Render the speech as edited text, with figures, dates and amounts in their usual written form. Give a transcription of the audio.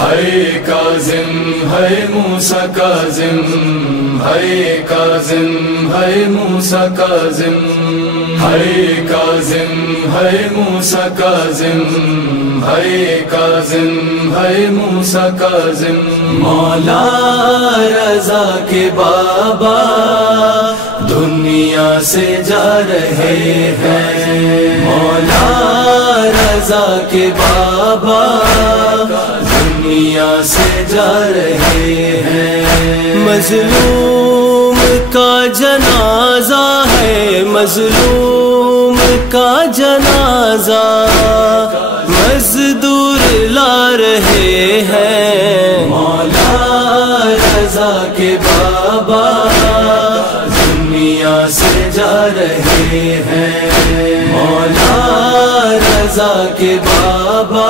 ہے کاظم ہے موسیٰ کاظم، ہے کاظم ہے موسیٰ کاظم، ہے کاظم ہے موسیٰ کاظم، ہے کاظم ہے موسیٰ کاظم۔ مولا رضا کے بابا دنیا سے جا رہے ہیں، مولا رضا کے بابا دنیا سے جا رہے ہیں۔ مظلوم کا جنازہ ہے، مظلوم کا جنازہ مزدور لا رہے ہیں، مولا رضا کے بابا دنیا سے جا رہے ہیں، مولا رضا کے بابا